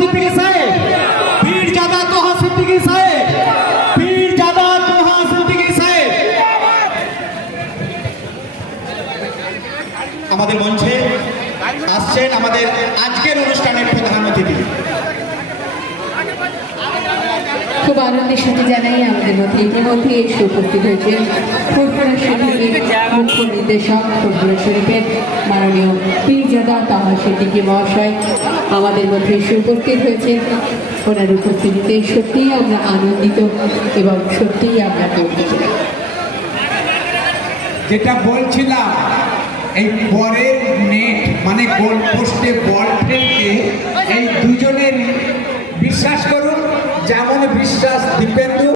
सिद्दीकी साहेब, पीरजादा तोहा सिद्दीकी साहेब, पीरजादा तोहा सिद्दीकी साहेब। আমাদের মঞ্চে আসছেন আমাদের আজকের অনুষ্ঠানের প্রধান অতিথি। খুব আনন্দের সাথে জানাই আমাদের মধ্যে ইতিমধ্যে এসে উপস্থিত হয়েছেন ফুরফুরা শরীফের মুখ্য নির্দেশক ফুরফুরা শরীফের মাননীয় পীরজাদা তাহা সিদ্দিকী মহাশয় আমাদের মধ্যে এসে উপস্থিত হয়েছেন। ওনার উপস্থিতিতে সত্যিই আমরা আনন্দিত এবং সত্যিই আমরা গর্বিত। যেটা বলছিলাম, এই পরের নেট মানে গোল পোস্টে বল ফেলতে এই দুজনের বিশ্বাস করুন, যেমন বিশ্বাস দীপেন্দু